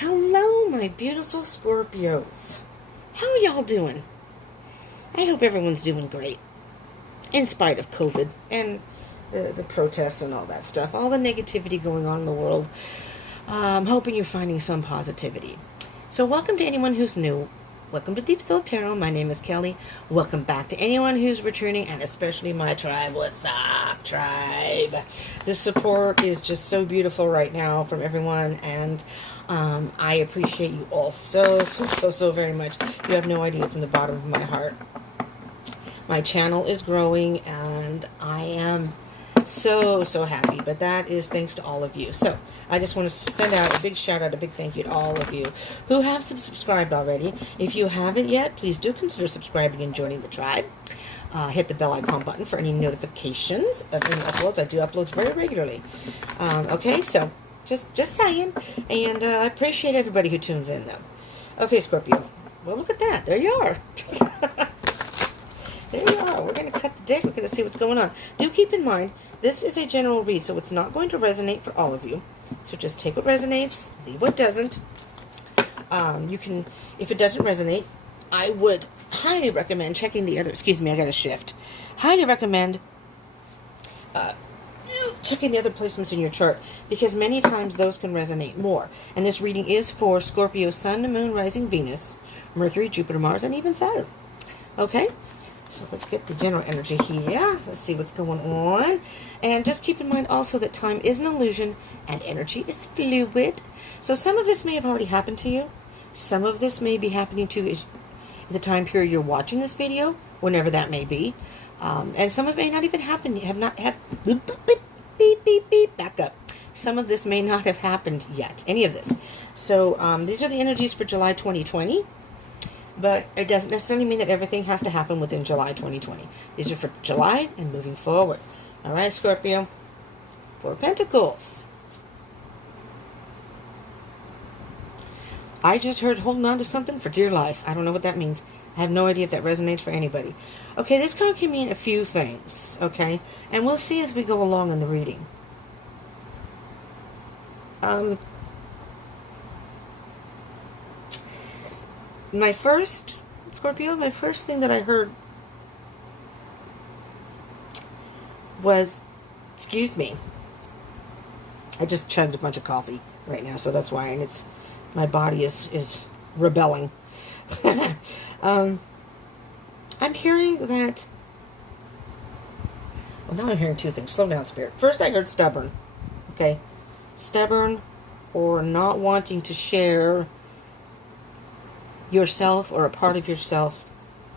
Hello, my beautiful Scorpios. How are y'all doing? I hope everyone's doing great, in spite of COVID and the protests and all that stuff, all the negativity going on in the world. I'm hoping you're finding some positivity. So welcome to anyone who's new. Welcome to Deep Soul Tarot. My name is Kelly. Welcome back to anyone who's returning, and especially my tribe. What's up, tribe? The support is just so beautiful right now from everyone, and I appreciate you all so very much. You have no idea, from the bottom of my heart. My channel is growing, and I am so happy, but that is thanks to all of you. So I just want to send out a big shout out, a big thank you to all of you who have subscribed already. If you haven't yet, please do consider subscribing and joining the tribe. Hit the bell icon button for any notifications of any uploads. I do uploads very regularly. Okay, so just saying, and I appreciate everybody who tunes in, though. Okay, Scorpio. Well, look at that. There you are. There you are. We're going to cut the deck. We're going to see what's going on. Do keep in mind, this is a general read, so it's not going to resonate for all of you. So just take what resonates, leave what doesn't. You can, if it doesn't resonate, I would highly recommend checking the other, excuse me, I got to shift. Highly recommend checking the other placements in your chart, because many times those can resonate more. And this reading is for Scorpio, Sun, Moon, Rising, Venus, Mercury, Jupiter, Mars, and even Saturn. Okay? So let's get the general energy here. Let's see what's going on. And just keep in mind also that time is an illusion and energy is fluid. So some of this may have already happened to you. Some of this may be happening to you at the time period you're watching this video, whenever that may be. And some of it may not even happen. Back up. Some of this may not have happened yet. Any of this. So these are the energies for July 2020. But it doesn't necessarily mean that everything has to happen within July 2020. These are for July and moving forward. All right, Scorpio. 4 Pentacles. I just heard holding on to something for dear life. I don't know what that means. I have no idea if that resonates for anybody. Okay, this card can mean a few things, okay? And we'll see as we go along in the reading. My first, Scorpio, my first thing that I heard was, excuse me, I just chugged a bunch of coffee right now, so that's why, and it's, my body is rebelling. I'm hearing that, well, now I'm hearing two things. Slow down, Spirit. First, I heard stubborn, okay? Stubborn, or not wanting to share yourself or a part of yourself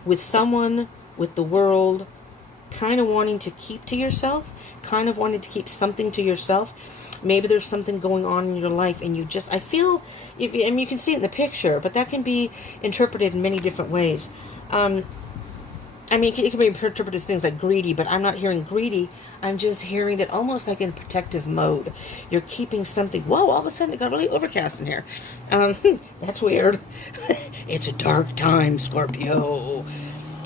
with someone, with the world, kind of wanting to keep to yourself, kind of wanting to keep something to yourself. Maybe there's something going on in your life and you just, I feel, and you can see it in the picture, but that can be interpreted in many different ways. I mean, it can be interpreted as things like greedy, but I'm not hearing greedy. I'm just hearing that almost like in protective mode. You're keeping something. Whoa, all of a sudden it got really overcast in here. That's weird. It's a dark time, Scorpio.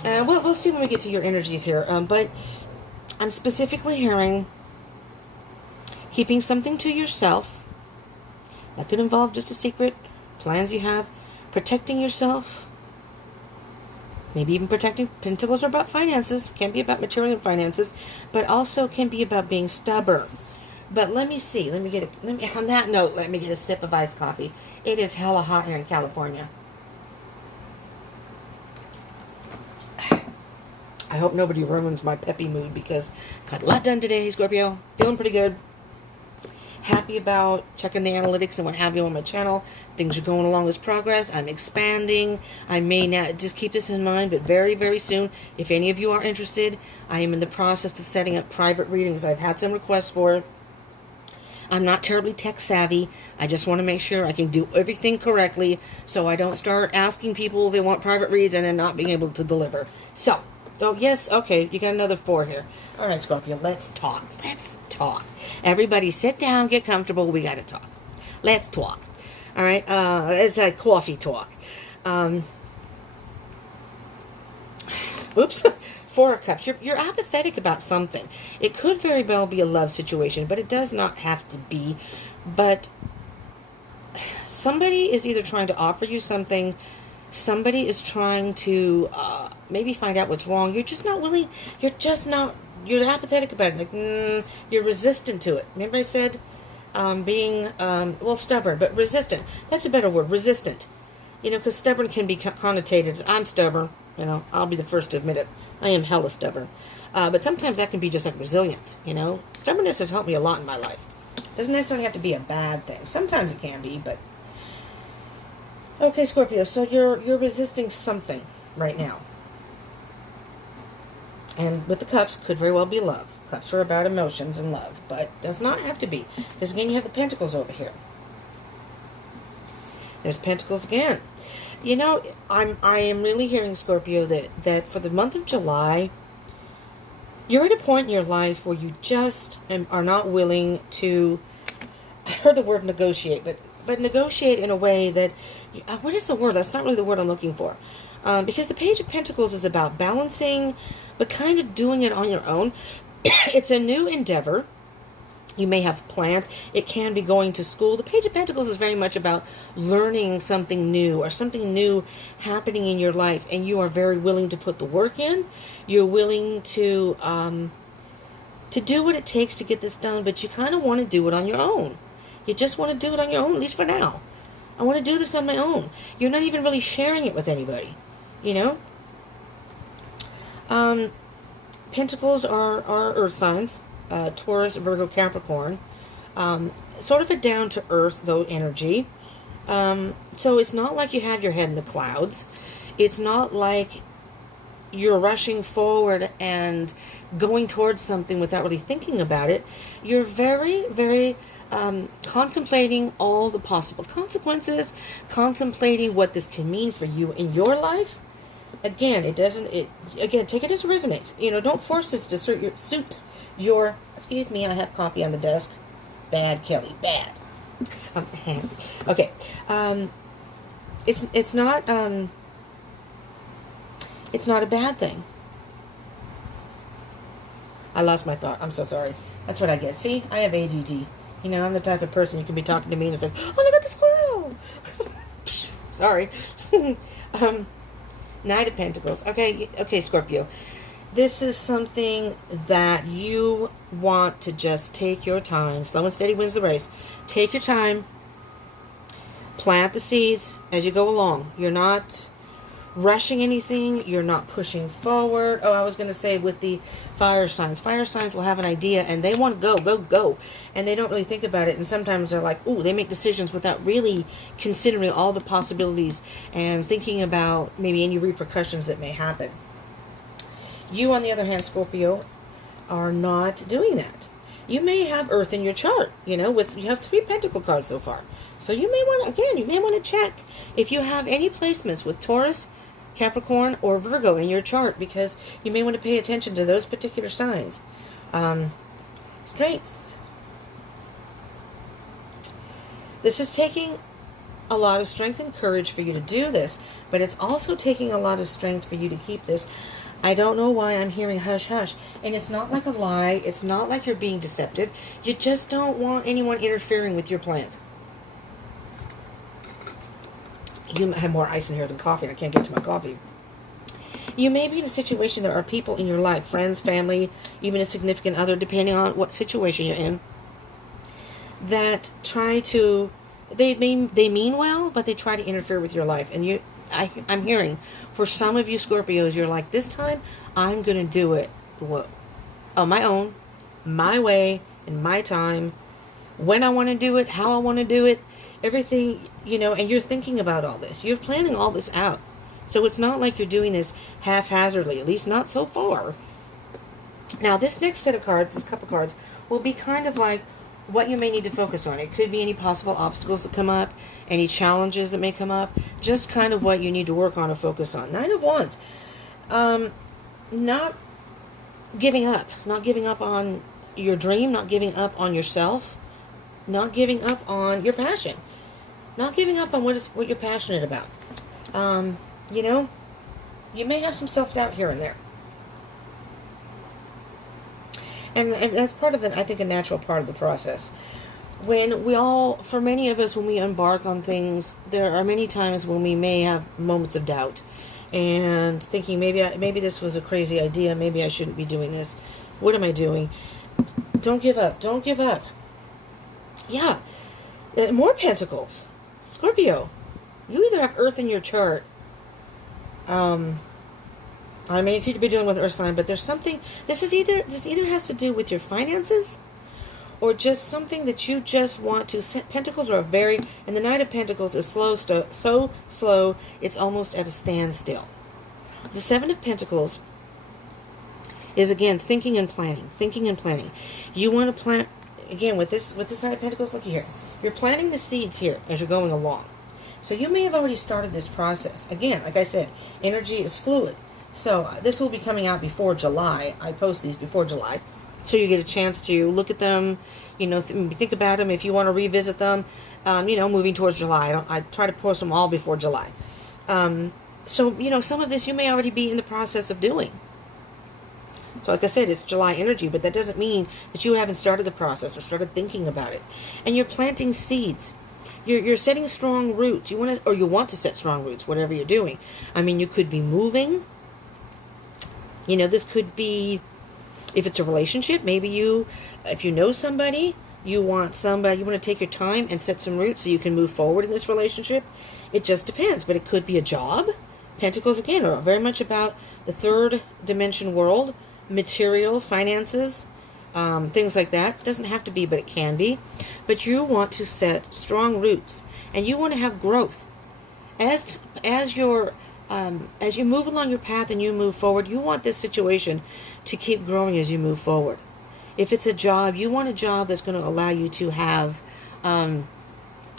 We'll see when we get to your energies here. But I'm specifically hearing keeping something to yourself. That could involve just a secret, plans you have, protecting yourself. Maybe even protecting. Pentacles are about finances. Can be about material and finances, but also can be about being stubborn. But let me see. On that note, let me get a sip of iced coffee. It is hella hot here in California. I hope nobody ruins my peppy mood, because got a lot done today, Scorpio. Feeling pretty good. Happy about checking the analytics and what have you on my channel. Things are going along as progress. I'm expanding. I may not, just keep this in mind, but very soon, if any of you are interested, I am in the process of setting up private readings. I've had some requests for it. I'm not terribly tech savvy. I just want to make sure I can do everything correctly, so I don't start asking people if they want private reads and then not being able to deliver. So, oh yes, okay, you got another 4 here. All right, Scorpio, let's talk. Let's talk. Everybody sit down, get comfortable. We got to talk. Let's talk. All right, it's like coffee talk. Oops. 4 of Cups. You're apathetic about something. It could very well be a love situation, but it does not have to be. But somebody is either trying to offer you something, somebody is trying to maybe find out what's wrong. You're just not willing. You're apathetic about it. Like, you're resistant to it. Remember I said being, stubborn, but resistant. That's a better word, resistant. Because stubborn can be connotated as, I'm stubborn. I'll be the first to admit it. I am hella stubborn. But sometimes that can be just like resilience, Stubbornness has helped me a lot in my life. Doesn't necessarily have to be a bad thing. Sometimes it can be, but... Okay, Scorpio, so you're resisting something right now. And with the cups, could very well be love. Cups are about emotions and love, but does not have to be. Because again, you have the pentacles over here. There's pentacles again. I am really hearing, Scorpio, that for the month of July, you're at a point in your life where you just are not willing to, I heard the word negotiate, but negotiate in a way that, what is the word? That's not really the word I'm looking for. Because the Page of Pentacles is about balancing, but kind of doing it on your own. It's a new endeavor. You may have plans. It can be going to school. The Page of Pentacles is very much about learning something new or something new happening in your life, and you are very willing to put the work in. You're willing to do what it takes to get this done, but you kind of want to do it on your own. You just want to do it on your own, at least for now. I want to do this on my own. You're not even really sharing it with anybody, Pentacles are earth signs. Taurus, Virgo, Capricorn. Sort of a down-to-earth, though, energy. So it's not like you have your head in the clouds. It's not like you're rushing forward and going towards something without really thinking about it. You're very, very contemplating all the possible consequences, contemplating what this can mean for you in your life. Again, take it as it resonates. Don't force this to suit your, excuse me, I have coffee on the desk. Bad, Kelly, bad. Okay. It's not a bad thing. I lost my thought. I'm so sorry. That's what I get. See, I have ADD. I'm the type of person you can be talking to me and it's like, oh, look at the squirrel. Sorry. Knight of Pentacles. Okay, Scorpio. This is something that you want to just take your time. Slow and steady wins the race. Take your time. Plant the seeds as you go along. You're not rushing anything. You're not pushing forward. Oh, I was going to say with the fire signs. Fire signs will have an idea and they want to go. And they don't really think about it. And sometimes they're like, ooh, they make decisions without really considering all the possibilities and thinking about maybe any repercussions that may happen. You, on the other hand, Scorpio, are not doing that. You may have Earth in your chart, you have 3 Pentacle cards so far. So you may want to check if you have any placements with Taurus, Capricorn, or Virgo in your chart, because you may want to pay attention to those particular signs. Strength. This is taking a lot of strength and courage for you to do this, but it's also taking a lot of strength for you to keep this. I don't know why I'm hearing hush hush. And it's not like a lie. It's not like you're being deceptive. You just don't want anyone interfering with your plans. You have more ice in here than coffee, and I can't get to my coffee. You may be in a situation, there are people in your life, friends, family, even a significant other, depending on what situation you're in, that try to, they mean well, but they try to interfere with your life. And I'm hearing, for some of you Scorpios, you're like, this time, I'm going to do it on my own, my way, in my time, when I want to do it, how I want to do it, everything, and you're thinking about all this. You're planning all this out. So it's not like you're doing this haphazardly, at least not so far. Now, this next set of cards, this couple cards, will be kind of like what you may need to focus on. It could be any possible obstacles that come up, any challenges that may come up, just kind of what you need to work on or focus on. 9 of Wands. Not giving up. Not giving up on your dream, not giving up on yourself, not giving up on your passion, not giving up on what you're passionate about. You may have some self-doubt here and there. And that's part of I think, a natural part of the process. For many of us, when we embark on things, there are many times when we may have moments of doubt and thinking maybe this was a crazy idea, maybe I shouldn't be doing this. What am I doing? Don't give up. Don't give up. Yeah. More pentacles. Scorpio. You either have Earth in your chart. I mean, you could be dealing with Earth sign, but there's something. This either has to do with your finances, or just something that you just want to. Pentacles are and the Knight of Pentacles is so slow, it's almost at a standstill. The Seven of Pentacles is, again, thinking and planning. You want to plan, again, with this Knight of Pentacles, look here. You're planting the seeds here as you're going along. So you may have already started this process. Again, like I said, energy is fluid. So this will be coming out before July. I post these before July. So you get a chance to look at them, think about them. If you want to revisit them, moving towards July. I try to post them all before July. So, some of this you may already be in the process of doing. So like I said, it's July energy, but that doesn't mean that you haven't started the process or started thinking about it. And you're planting seeds. You're setting strong roots. You want to set strong roots, whatever you're doing. I mean, you could be moving. This could be, if it's a relationship, maybe if you know somebody, you want to take your time and set some roots so you can move forward in this relationship. It just depends, but it could be a job. Pentacles, again, are very much about the third dimension world, material, finances, things like that. It doesn't have to be, but it can be. But you want to set strong roots, and you want to have growth. As you move along your path and you move forward, you want this situation to keep growing as you move forward. If it's a job, you want a job that's going to allow you to have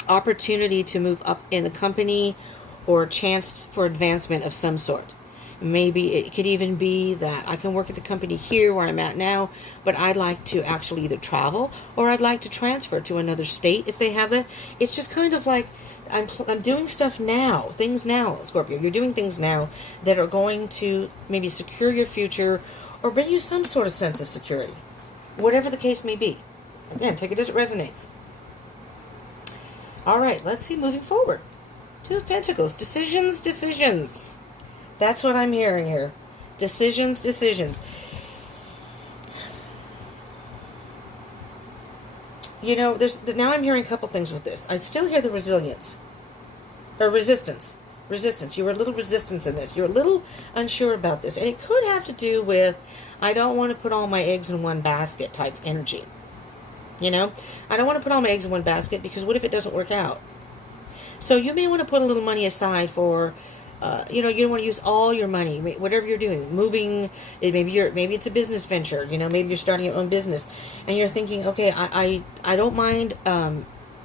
opportunity to move up in a company or a chance for advancement of some sort. Maybe it could even be that I can work at the company here where I'm at now, but I'd like to actually either travel or I'd like to transfer to another state if they have that. It's just kind of like I'm doing stuff now, things now, Scorpio. You're doing things now that are going to maybe secure your future or bring you some sort of sense of security, whatever the case may be. Again, take it as it resonates. All right, let's see, moving forward. Two of Pentacles, decisions. That's what I'm hearing here. Decisions. Now I'm hearing a couple things with this. I still hear the resilience. Or resistance. You were a little resistant in this. You're a little unsure about this. And it could have to do with, I don't want to put all my eggs in one basket type energy. I don't want to put all my eggs in one basket because what if it doesn't work out? So you may want to put a little money aside for, you don't want to use all your money, whatever you're doing, moving, maybe it's a business venture, maybe you're starting your own business and you're thinking, okay, I don't mind,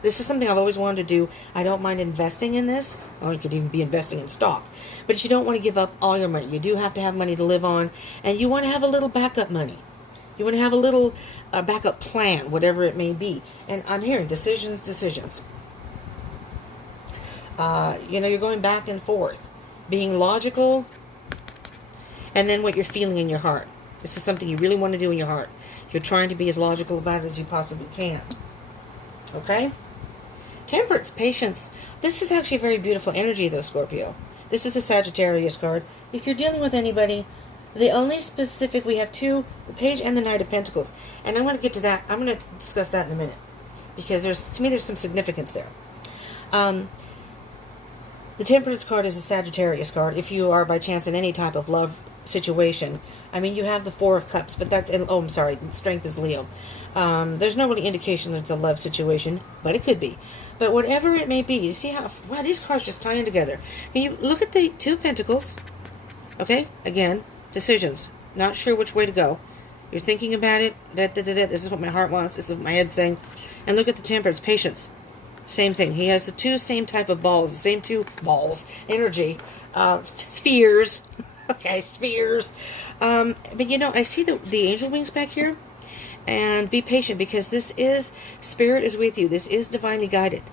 this is something I've always wanted to do. I don't mind investing in this, or you could even be investing in stock, but you don't want to give up all your money. You do have to have money to live on, and you want to have a little backup money. You want to have a little backup plan, whatever it may be. And I'm hearing decisions. You're going back and forth, being logical, and then what you're feeling in your heart. This is something you really want to do in your heart. You're trying to be as logical about it as you possibly can. Okay? Temperance, patience. This is actually a very beautiful energy, though, Scorpio. This is a Sagittarius card. If you're dealing with anybody, the only specific, we have two, the Page and the Knight of Pentacles. And I'm going to get to that. I'm going to discuss that in a minute. Because to me, there's some significance there. The Temperance card is a Sagittarius card. If you are by chance in any type of love situation, I mean, you have the Four of Cups, but I'm sorry, Strength is Leo. There's no really indication that it's a love situation, but it could be. But whatever it may be, you see how, wow, these cards just tie in together. Can you look at the Two of Pentacles? Okay, again, decisions. Not sure which way to go. You're thinking about it. This is what my heart wants. This is what my head's saying. And look at the Temperance, patience. Same thing. He has the two same type of balls. The same two balls. Energy. Spheres. Okay, spheres. But I see the angel wings back here. And be patient, because Spirit is with you. This is divinely guided.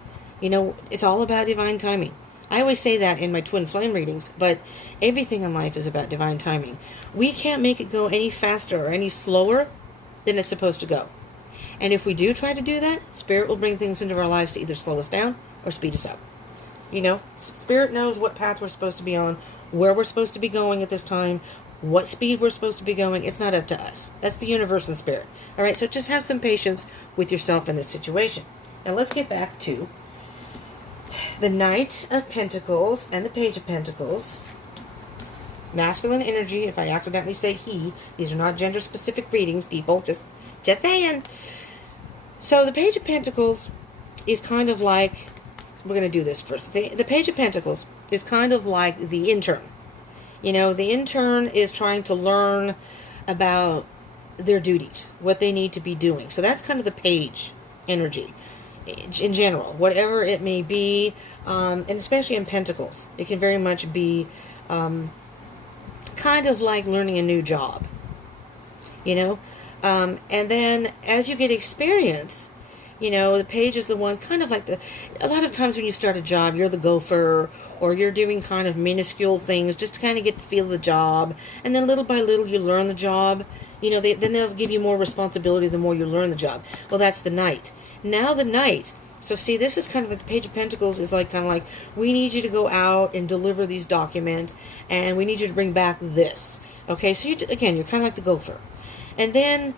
It's all about divine timing. I always say that in my twin flame readings, but everything in life is about divine timing. We can't make it go any faster or any slower than it's supposed to go. And if we do try to do that, Spirit will bring things into our lives to either slow us down or speed us up. You know, Spirit knows what path we're supposed to be on, where we're supposed to be going at this time, what speed we're supposed to be going. It's not up to us. That's the universe and Spirit. All right, so just have some patience with yourself in this situation. And let's get back to the Knight of Pentacles and the Page of Pentacles. Masculine energy, if I accidentally say he, these are not gender-specific readings, people. Just saying. So the Page of Pentacles is kind of like, we're going to do this first. The Page of Pentacles is kind of like the intern. You know, the intern is trying to learn about their duties, what they need to be doing. So that's kind of the page energy in general, whatever it may be, and especially in Pentacles. It can very much be kind of like learning a new job, you know. And then as you get experience, you know, the page is the one kind of like a lot of times when you start a job, you're the gopher, or you're doing kind of minuscule things just to kind of get the feel of the job. And then little by little you learn the job. You know, then they'll give you more responsibility the more you learn the job. Well, that's the Knight. Now the Knight. So see, this is kind of like the Page of Pentacles is like kind of like, we need you to go out and deliver these documents, and we need you to bring back this. Okay, so again, you're kind of like the gopher. And then,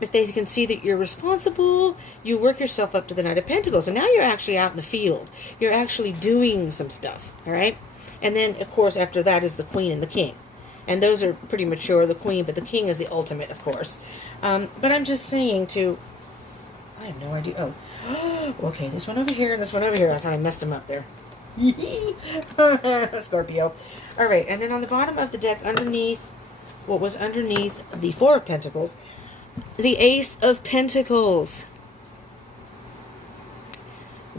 if they can see that you're responsible, you work yourself up to the Knight of Pentacles. And now you're actually out in the field. You're actually doing some stuff, all right? And then, of course, after that is the Queen and the King. And those are pretty mature, the Queen, but the King is the ultimate, of course. But I'm just saying I have no idea. Oh, okay, this one over here and this one over here. I thought I messed them up there. Scorpio. All right, and then on the bottom of the deck, underneath, what was underneath the Four of Pentacles, the Ace of Pentacles.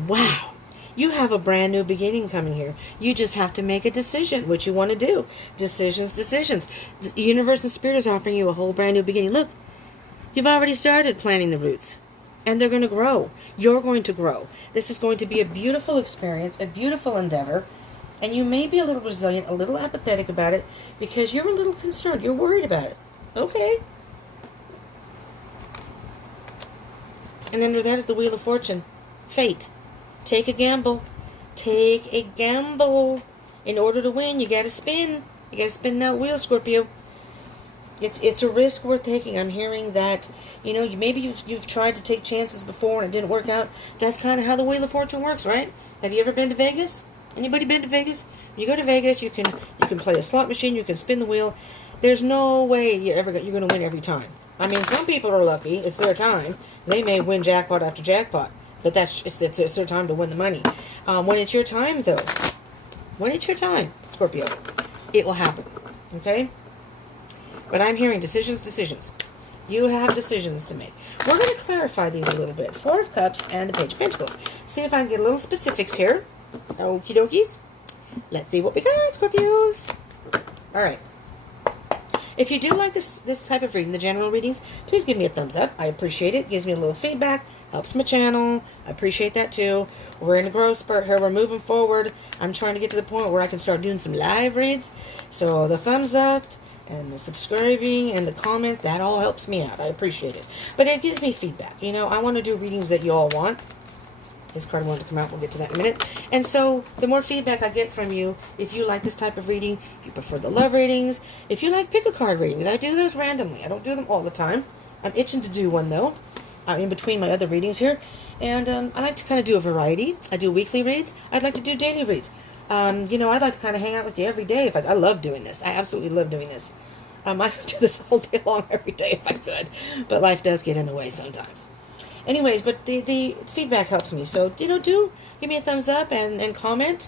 Wow. You have a brand new beginning coming here. You just have to make a decision what you want to do. Decisions. The universe and Spirit is offering you a whole brand new beginning. Look, you've already started planting the roots. And they're going to grow. You're going to grow. This is going to be a beautiful experience, a beautiful endeavor. And you may be a little resilient, a little apathetic about it, because you're a little concerned. You're worried about it. Okay. And under that is the Wheel of Fortune. Fate. Take a gamble. Take a gamble. In order to win, you got to spin. You got to spin that wheel, Scorpio. It's a risk worth taking. I'm hearing that, you know, maybe you've tried to take chances before and it didn't work out. That's kind of how the Wheel of Fortune works, right? Have you ever been to Vegas? Anybody been to Vegas? When you go to Vegas, you can play a slot machine, you can spin the wheel. There's no way you're going to win every time. I mean, some people are lucky. It's their time. They may win jackpot after jackpot, but it's their time to win the money. When it's your time, though, when it's your time, Scorpio, it will happen. Okay? But I'm hearing decisions. You have decisions to make. We're going to clarify these a little bit. Four of Cups and the Page of Pentacles. See if I can get a little specifics here. Okie dokies. Let's see what we got, Scorpios. All right. If you do like this type of reading, the general readings, please give me a thumbs up. I appreciate it. Gives me a little feedback. Helps my channel. I appreciate that too. We're in a growth spurt here. We're moving forward. I'm trying to get to the point where I can start doing some live reads. So the thumbs up and the subscribing and the comments, that all helps me out. I appreciate it. But it gives me feedback. You know, I want to do readings that you all want. This card wanted to come out. We'll get to that in a minute. And so the more feedback I get from you, if you like this type of reading, if you prefer the love readings, if you like pick a card readings, I do those randomly. I don't do them all the time. I'm itching to do one, though, in between my other readings here. And I like to kind of do a variety. I do weekly reads. I'd like to do daily reads. You know, I'd like to kind of hang out with you every day. I love doing this. I absolutely love doing this. I would do this all day long every day if I could. But life does get in the way sometimes. Anyways, but the feedback helps me. So, you know, do give me a thumbs up and comment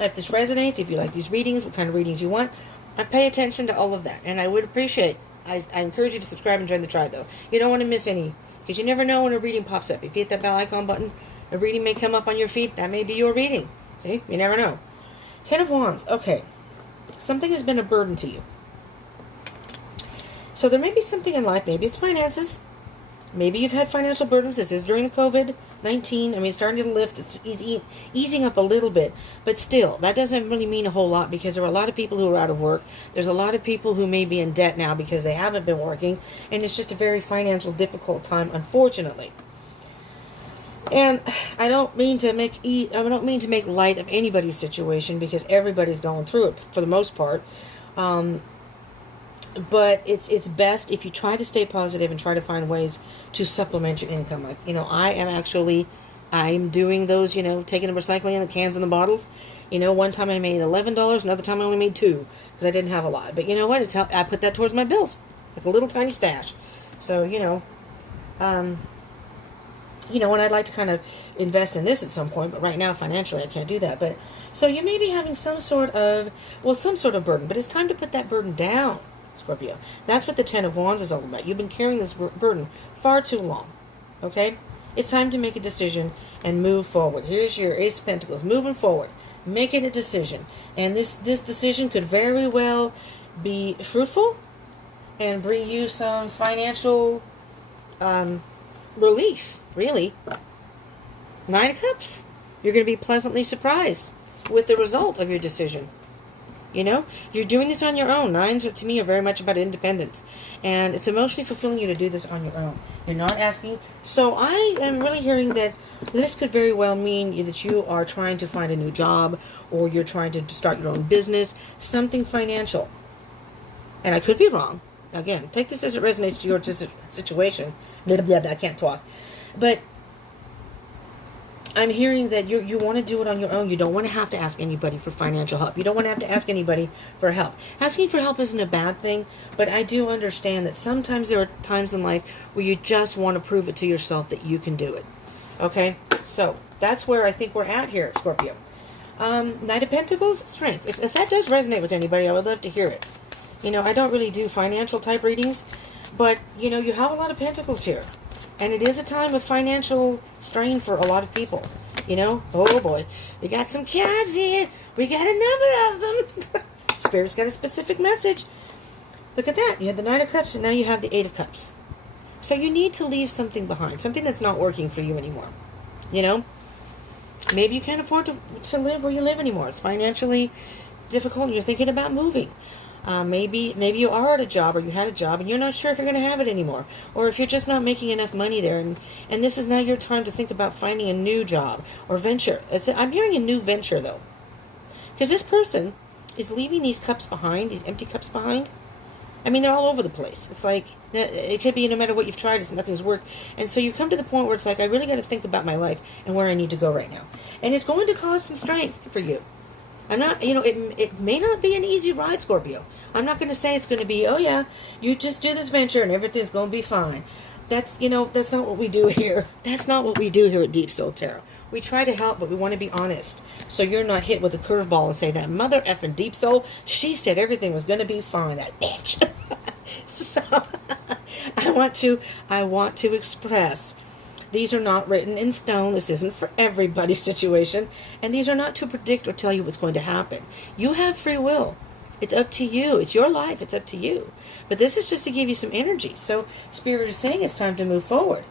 if this resonates, if you like these readings, what kind of readings you want. I pay attention to all of that, and I would appreciate. I encourage you to subscribe and join the tribe, though. You don't want to miss any, because you never know when a reading pops up. If you hit that bell icon button, a reading may come up on your feed. That may be your reading. See? You never know. Ten of Wands. Okay. Something has been a burden to you. So there may be something in life. Maybe it's finances. Maybe you've had financial burdens. This is during the COVID 19, I mean, starting to lift. It's easing up a little bit. But still, that doesn't really mean a whole lot because there are a lot of people who are out of work. There's a lot of people who may be in debt now because they haven't been working. And it's just a very financial difficult time, unfortunately. And I don't mean to make light of anybody's situation because everybody's going through it for the most part. But it's best if you try to stay positive and try to find ways to supplement your income. Like, I'm doing those, taking the recycling and the cans and the bottles. One time I made $11, another time I only made $2 because I didn't have a lot. But you know what? I put that towards my bills, like a little tiny stash. So, and I'd like to kind of invest in this at some point, but right now financially I can't do that. But so you may be having some sort of burden, but it's time to put that burden down, Scorpio. That's what the Ten of Wands is all about. You've been carrying this burden far too long, okay? It's time to make a decision and move forward. Here's your Ace of Pentacles, moving forward, making a decision. And this decision could very well be fruitful and bring you some financial relief, really. 9 of Cups. You're going to be pleasantly surprised with the result of your decision. You're doing this on your own. 9s, to me, are very much about independence. And it's emotionally fulfilling you to do this on your own. You're not asking. So I am really hearing that this could very well mean that you are trying to find a new job or you're trying to start your own business, something financial. And I could be wrong. Again, take this as it resonates to your situation. Blah, blah, blah, I can't talk. But I'm hearing that you want to do it on your own. You don't want to have to ask anybody for financial help. You don't want to have to ask anybody for help. Asking for help isn't a bad thing, but I do understand that sometimes there are times in life where you just want to prove it to yourself that you can do it. Okay? So, that's where I think we're at here, Scorpio. Knight of Pentacles, strength. If that does resonate with anybody, I would love to hear it. I don't really do financial type readings, but, you have a lot of pentacles here. And it is a time of financial strain for a lot of people. Oh boy, we got some cards here. We got a number of them. Spirit's got a specific message. Look at that. You had the 9 of Cups and now you have the 8 of Cups. So you need to leave something behind. Something that's not working for you anymore. Maybe you can't afford to live where you live anymore. It's financially difficult and you're thinking about moving. Maybe you are at a job or you had a job and you're not sure if you're going to have it anymore. Or if you're just not making enough money there. And this is now your time to think about finding a new job or venture. I'm hearing a new venture though. Because this person is leaving these cups behind, these empty cups behind. I mean, they're all over the place. It's like, it could be no matter what you've tried, nothing's worked. And so you come to the point where it's like, I really got to think about my life and where I need to go right now. And it's going to cause some strength for you. I'm not, it may not be an easy ride, Scorpio. I'm not going to say it's going to be, oh yeah, you just do this venture and everything's going to be fine. That's not what we do here. That's not what we do here at Deep Soul Tarot. We try to help, but we want to be honest. So you're not hit with a curveball and say, that mother effing Deep Soul, she said everything was going to be fine, that bitch. So, I want to express, these are not written in stone. This isn't for everybody's situation. And these are not to predict or tell you what's going to happen. You have free will. It's up to you. It's your life. It's up to you. But this is just to give you some energy. So Spirit is saying it's time to move forward.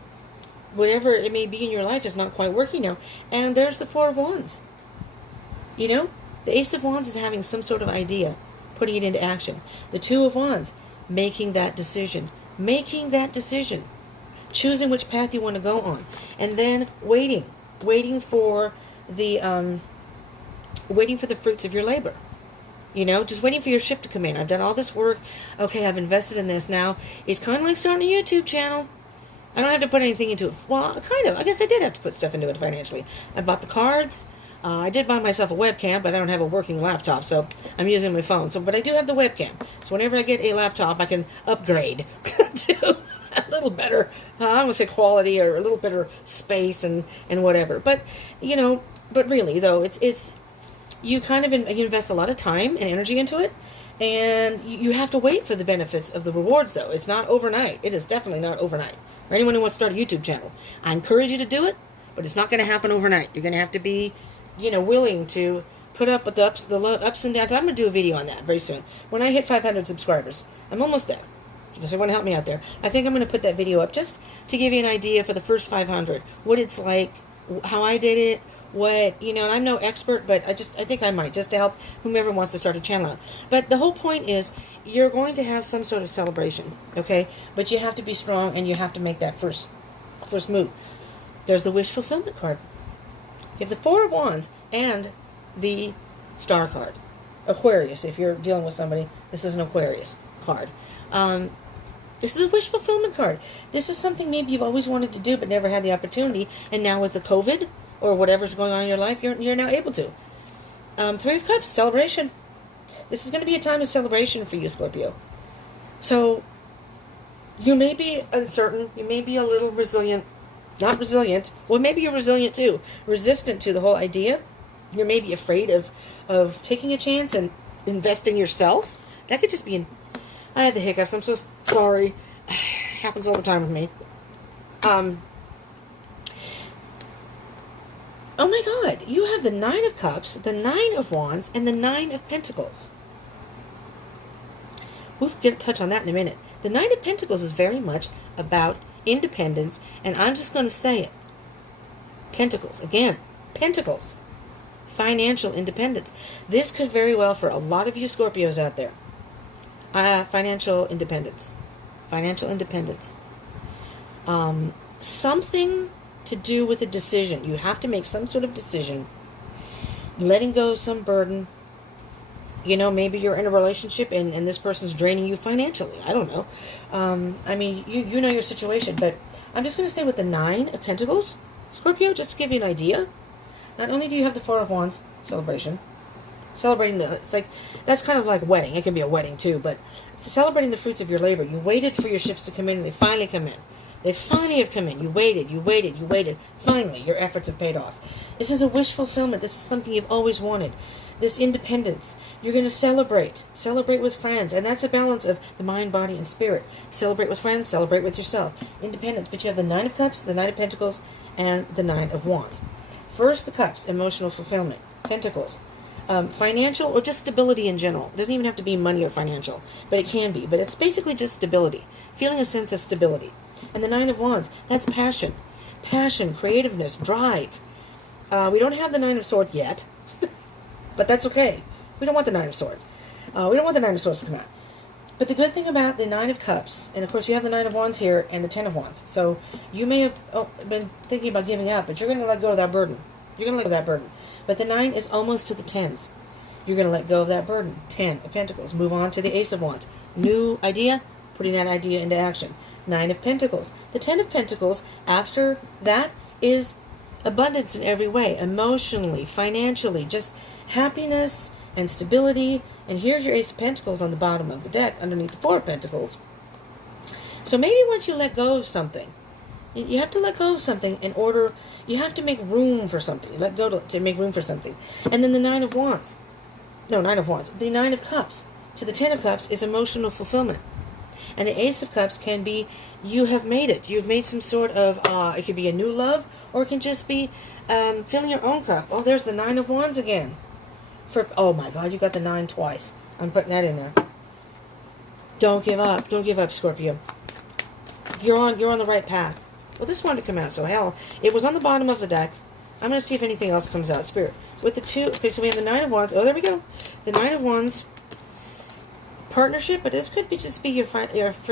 Whatever it may be in your life is not quite working now. And there's the 4 of Wands. The Ace of Wands is having some sort of idea, putting it into action. The 2 of Wands, making that decision. Choosing which path you want to go on, and then waiting for the fruits of your labor. Just waiting for your ship to come in. I've done all this work. Okay, I've invested in this. Now it's kind of like starting a YouTube channel. I don't have to put anything into it. Well, kind of. I guess I did have to put stuff into it financially. I bought the cards. I did buy myself a webcam, but I don't have a working laptop, so I'm using my phone. But I do have the webcam. So whenever I get a laptop, I can upgrade to a little better, I don't want to say quality, or a little better space and whatever. But, but really, though, it's you kind of you invest a lot of time and energy into it, and you have to wait for the benefits of the rewards, though. It's not overnight. It is definitely not overnight. For anyone who wants to start a YouTube channel, I encourage you to do it, but it's not going to happen overnight. You're going to have to be, willing to put up with the ups and downs. I'm going to do a video on that very soon. When I hit 500 subscribers, I'm almost there. So everyone help me out there. I think I'm going to put that video up just to give you an idea for the first 500, what it's like how I did it, what, and I'm no expert, but I think I might, just to help whomever wants to start a channel out. But the whole point is, you're going to have some sort of celebration, okay? But you have to be strong, and you have to make that first move. There's the wish fulfillment card. You have the Four of Wands and the Star card. Aquarius, if you're dealing with somebody, this is an Aquarius card. This is a wish fulfillment card. This is something maybe you've always wanted to do but never had the opportunity, and now with the COVID or whatever's going on in your life, you're now able to. Three of Cups, celebration. This is going to be a time of celebration for you, Scorpio. So, you may be uncertain, you may be a little resilient, not resilient, well, maybe you're resilient too, resistant to the whole idea. You may be afraid of taking a chance and investing yourself. That could just be I had the hiccups. I'm so sorry. Happens all the time with me. Oh my God. You have the Nine of Cups, the Nine of Wands, and the Nine of Pentacles. We'll get a touch on that in a minute. The Nine of Pentacles is very much about independence, and I'm just going to say it. Pentacles. Again, Pentacles. Financial independence. This could very well, for a lot of you Scorpios out there, financial independence. Financial independence. Something to do with a decision. You have to make some sort of decision. Letting go of some burden. Maybe you're in a relationship and this person's draining you financially. I don't know. You know your situation, but I'm just going to say with the Nine of Pentacles, Scorpio, just to give you an idea, not only do you have the Four of Wands celebration, celebrating that's kind of like wedding. It can be a wedding too, but it's celebrating the fruits of your labor. You waited for your ships to come in, and they finally come in. They finally have come in. You waited. Finally, your efforts have paid off. This is a wish fulfillment. This is something you've always wanted. This independence. You're going to celebrate. Celebrate with friends. And that's a balance of the mind, body, and spirit. Celebrate with friends. Celebrate with yourself. Independence. But you have the Nine of Cups, the Nine of Pentacles, and the Nine of Wands. First, the Cups, emotional fulfillment. Pentacles, financial or just stability in general. It doesn't even have to be money or financial, but it can be. But it's basically just stability. Feeling a sense of stability. And the Nine of Wands, that's passion. Passion, creativeness, drive. We don't have the Nine of Swords yet, but that's okay. We don't want the Nine of Swords. We don't want the Nine of Swords to come out. But the good thing about the Nine of Cups, and of course you have the Nine of Wands here and the Ten of Wands. So you may have been thinking about giving up, but you're going to let go of that burden. You're going to let go of that burden. But the Nine is almost to the Tens. You're going to let go of that burden. 10 of Pentacles. Move on to the Ace of Wands. New idea, putting that idea into action. 9 of Pentacles. The 10 of Pentacles, after that, is abundance in every way. Emotionally, financially, just happiness and stability. And here's your Ace of Pentacles on the bottom of the deck, underneath the Four of Pentacles. So maybe once you let go of something, you have to let go of something in order, you have to make room for something. Let go to make room for something. And then the Nine of Wands. No, Nine of Wands. The Nine of Cups to the Ten of Cups is emotional fulfillment. And the Ace of Cups can be, you have made it. You've made some sort of, it could be a new love, or it can just be filling your own cup. Oh, there's the Nine of Wands again. Oh my God, you got the 9 twice. I'm putting that in there. Don't give up. Don't give up, Scorpio. You're on the right path. Well, this wanted to come out, so hell, it was on the bottom of the deck. I'm going to see if anything else comes out. Spirit. With the 2, okay, so we have the 9 of Wands. Oh, there we go. The 9 of Wands. Partnership, but this could just be your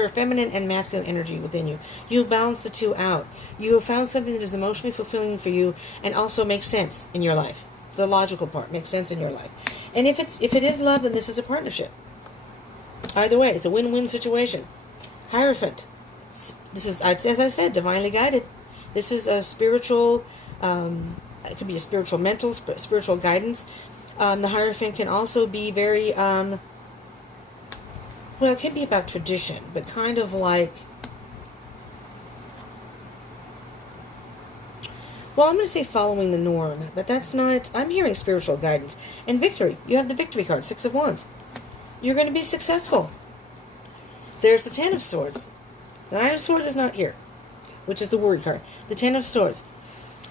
feminine and masculine energy within you. You balance the 2 out. You have found something that is emotionally fulfilling for you and also makes sense in your life. The logical part makes sense in your life. And if it is love, then this is a partnership. Either way, it's a win-win situation. Hierophant. This is, as I said, divinely guided. This is a spiritual, it could be a spiritual mental, spiritual guidance. The Hierophant can also be very, well, it can be about tradition, but kind of like, well, I'm going to say following the norm, but that's not, I'm hearing spiritual guidance. And victory. You have the victory card, 6 of Wands. You're going to be successful. There's the 10 of Swords. The 9 of Swords is not here, which is the worry card. The 10 of Swords.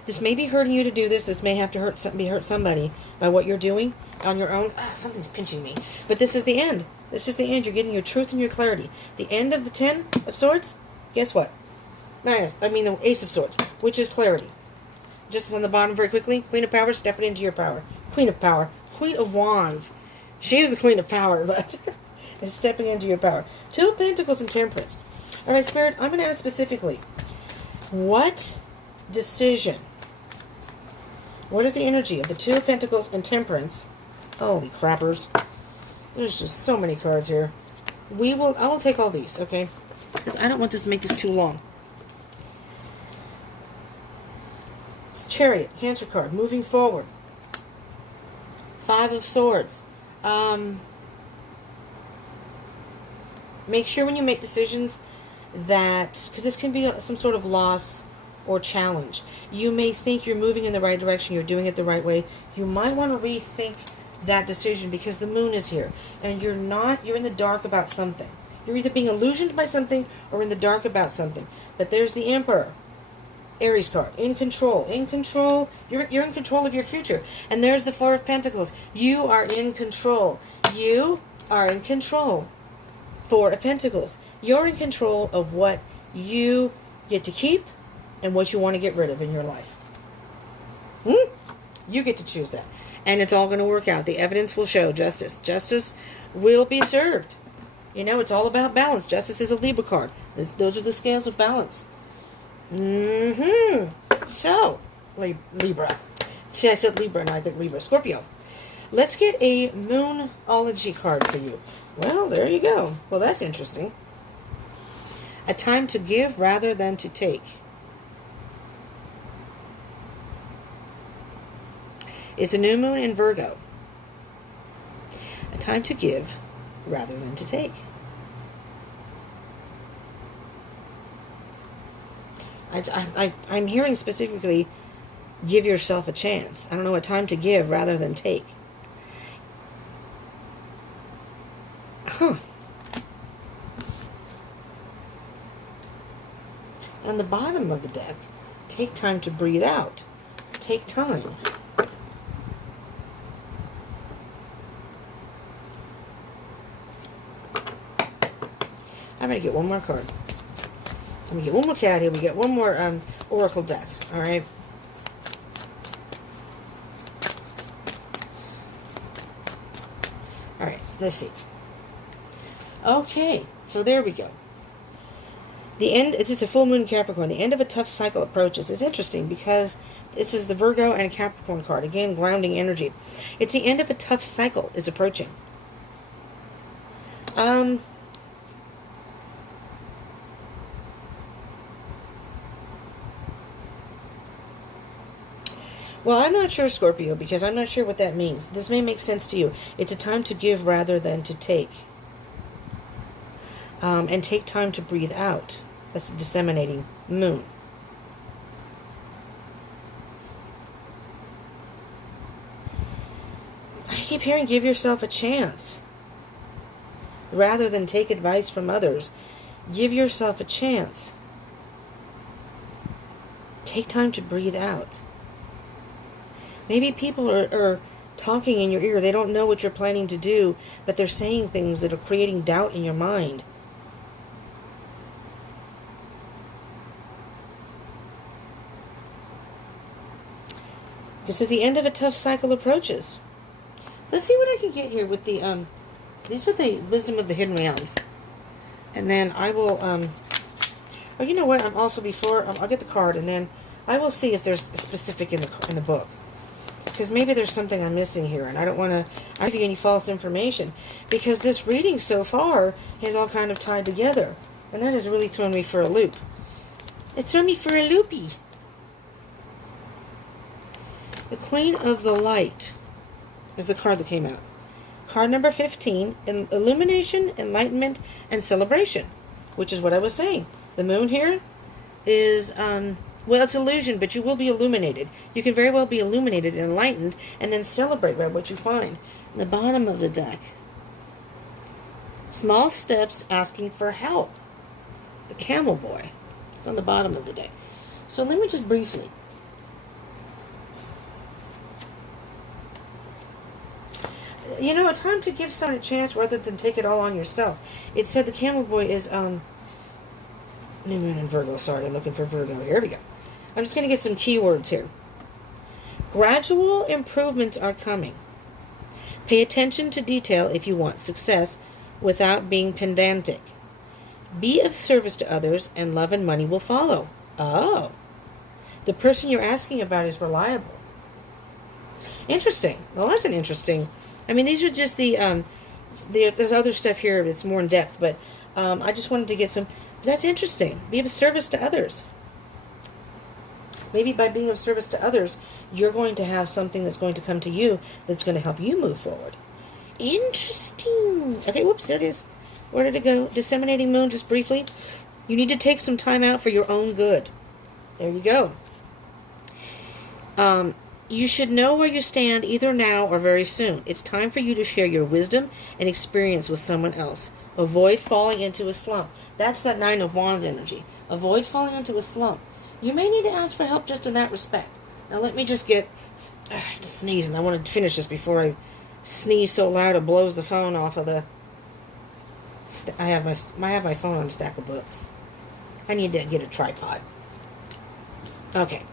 This may be hurting you to do this. This may have to hurt somebody by what you're doing on your own. Something's pinching me. But this is the end. This is the end. You're getting your truth and your clarity. The end of the 10 of Swords, guess what? The Ace of Swords, which is clarity. just on the bottom very quickly. Queen of Power, stepping into your power. Queen of Power. Queen of Wands. She is the Queen of Power, but is stepping into your power. Two of Pentacles and Temperance. All right, Spirit, I'm going to ask specifically, what decision, what is the energy of the Two of Pentacles and Temperance? Holy crappers. There's just so many cards here. I will take all these, okay? Because I don't want this to make this too long. It's Chariot, Cancer card, moving forward. Five of Swords. Make sure when you make decisions that, because this can be some sort of loss or challenge. You may think you're moving in the right direction, you're doing it the right way. You might want to rethink that decision because the moon is here. And you're in the dark about something. You're either being illusioned by something or in the dark about something. But there's the Emperor. Aries card. In control. In control. You're in control of your future. And there's the Four of Pentacles. You are in control. You are in control. Four of Pentacles. You're in control of what you get to keep and what you want to get rid of in your life. You get to choose that. And it's all going to work out. The evidence will show justice. Justice will be served. You know, it's all about balance. Justice is a Libra card. Those are the scales of balance. So, Libra. See, I said Libra, and I think Libra. Scorpio. Let's get a Moonology card for you. Well, there you go. Well, that's interesting. A time to give rather than to take. It's a new moon in Virgo. A time to give rather than to take. I'm hearing specifically, give yourself a chance. I don't know, a time to give rather than take. Huh. On the bottom of the deck, take time to breathe out. Take time. I'm going to get one more card. I'm going to get one more cat here. We get one more oracle deck. All right. All right. Let's see. Okay. So there we go. The end. It's just a full moon Capricorn. The end of a tough cycle approaches. It's interesting because this is the Virgo and Capricorn card. Again, grounding energy. It's the end of a tough cycle is approaching. Well, I'm not sure, Scorpio, because I'm not sure what that means. This may make sense to you. It's a time to give rather than to take. And take time to breathe out. That's a disseminating moon. I keep hearing give yourself a chance. Rather than take advice from others, give yourself a chance. Take time to breathe out. Maybe people are talking in your ear. They don't know what you're planning to do, but they're saying things that are creating doubt in your mind. This is the end of a tough cycle approaches. Let's see what I can get here with the, these are the wisdom of the hidden realms. And then I will, oh, you know what, I'm also before, I'll get the card, and then I will see if there's specific in the book. Because maybe there's something I'm missing here, and I don't want to give you any false information. Because this reading so far is all kind of tied together. And that has really thrown me for a loop. It threw me for a loopy. The Queen of the Light is the card that came out. Card number 15, Illumination, Enlightenment, and Celebration. Which is what I was saying. The moon here is, well, it's illusion, but you will be illuminated. You can very well be illuminated and enlightened, and then celebrate by what you find. The bottom of the deck. Small steps asking for help. The Camel Boy. It's on the bottom of the deck. So let me just briefly. You know, a time to give someone a chance rather than take it all on yourself. It said the Camel Boy is, New Moon in Virgo. Sorry, I'm looking for Virgo. Here we go. I'm just going to get some keywords here. Gradual improvements are coming. Pay attention to detail if you want success without being pedantic. Be of service to others, and love and money will follow. Oh. The person you're asking about is reliable. Interesting. Well, that's an interesting... I mean, these are just there's other stuff here that's more in depth, but I just wanted to get some... That's interesting. Be of service to others. Maybe by being of service to others, you're going to have something that's going to come to you that's going to help you move forward. Interesting. Okay, whoops, there it is. Where did it go? Disseminating moon, just briefly. You need to take some time out for your own good. There you go. You should know where you stand either now or very soon. It's time for you to share your wisdom and experience with someone else. Avoid falling into a slump. That's that Nine of Wands energy. Avoid falling into a slump. You may need to ask for help just in that respect. Now let me just get... I have to sneeze, and I want to finish this before I sneeze so loud it blows the phone off of the... I have my phone on a stack of books. I need to get a tripod. Okay.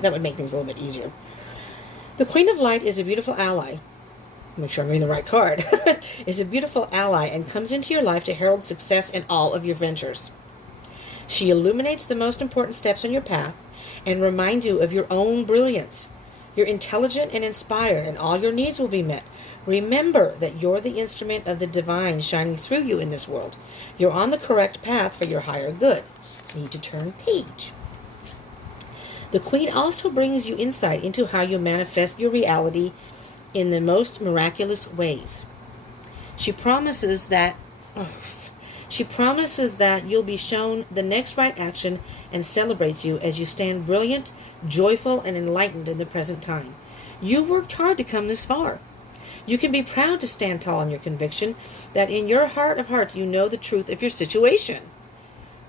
That would make things a little bit easier. The Queen of Light is a beautiful ally. Make sure I'm reading the right card. Is a beautiful ally and comes into your life to herald success in all of your ventures. She illuminates the most important steps on your path and reminds you of your own brilliance. You're intelligent and inspired, and all your needs will be met. Remember that you're the instrument of the divine shining through you in this world. You're on the correct path for your higher good. Need to turn page. The Queen also brings you insight into how you manifest your reality in the most miraculous ways. She promises that you'll be shown the next right action and celebrates you as you stand brilliant, joyful, and enlightened in the present time. You worked hard to come this far. You can be proud to stand tall in your conviction that in your heart of hearts you know the truth of your situation.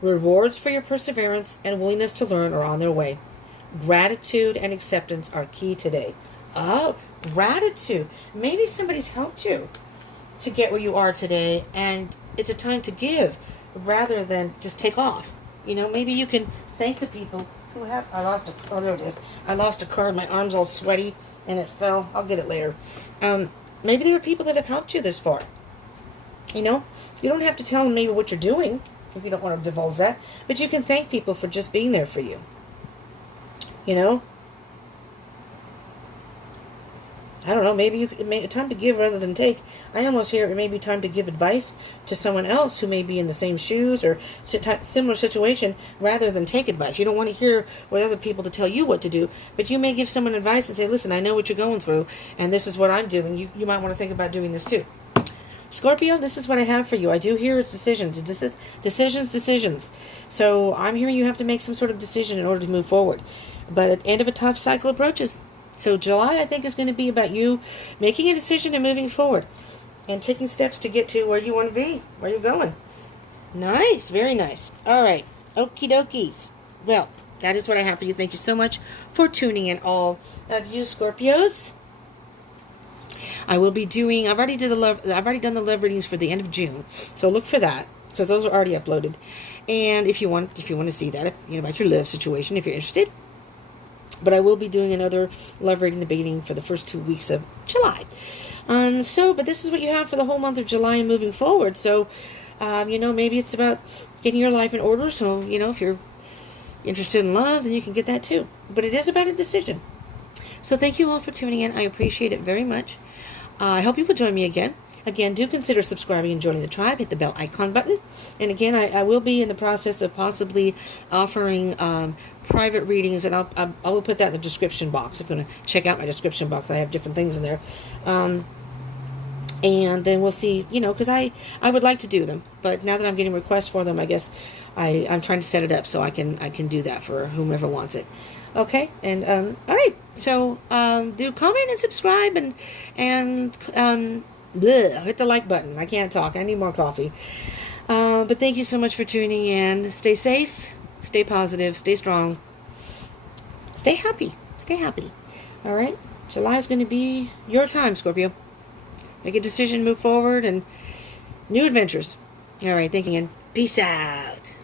Rewards for your perseverance and willingness to learn are on their way. Gratitude and acceptance are key today. Oh, gratitude. Maybe somebody's helped you to get where you are today, and it's a time to give rather than just take off. You know, maybe you can thank the people who have... Oh, there it is. I lost a card. My arm's all sweaty, and it fell. I'll get it later. Maybe there are people that have helped you this far. You know, you don't have to tell them maybe what you're doing if you don't want to divulge that, but you can thank people for just being there for you. You know? I don't know, maybe it may be time to give rather than take. I almost hear it may be time to give advice to someone else who may be in the same shoes or similar situation rather than take advice. You don't want to hear what other people to tell you what to do, but you may give someone advice and say, listen, I know what you're going through, and this is what I'm doing. You might want to think about doing this too. Scorpio, this is what I have for you. I do hear it's decisions. Decisions. So I'm hearing you have to make some sort of decision in order to move forward. But at the end of a tough cycle approaches. So July, I think, is going to be about you making a decision and moving forward. And taking steps to get to where you want to be. Where you're going. Nice. Very nice. All right. Okie dokies. Well, that is what I have for you. Thank you so much for tuning in, all of you Scorpios. I will be doing... I've already done the love readings for the end of June. So look for that. So those are already uploaded. And if you want to see that, about your love situation, if you're interested. But I will be doing another love reading in the beginning for the first 2 weeks of July. But this is what you have for the whole month of July and moving forward. So, maybe it's about getting your life in order. So, if you're interested in love, then you can get that too. But it is about a decision. So thank you all for tuning in. I appreciate it very much. I hope you will join me again. Again, do consider subscribing and joining the tribe. Hit the bell icon button. And again, I will be in the process of possibly offering private readings, and I will put that in the description box. If you're going to check out my description box, I have different things in there. And then we'll see, because I would like to do them. But now that I'm getting requests for them, I guess I'm trying to set it up so I can do that for whomever wants it. Okay, and all right. So do comment and subscribe and hit the like button. I can't talk. I need more coffee. But thank you so much for tuning in. Stay safe. Stay positive. Stay strong. Stay happy. Stay happy. All right. July is going to be your time, Scorpio. Make a decision, move forward, and new adventures. All right. Thank you, and peace out.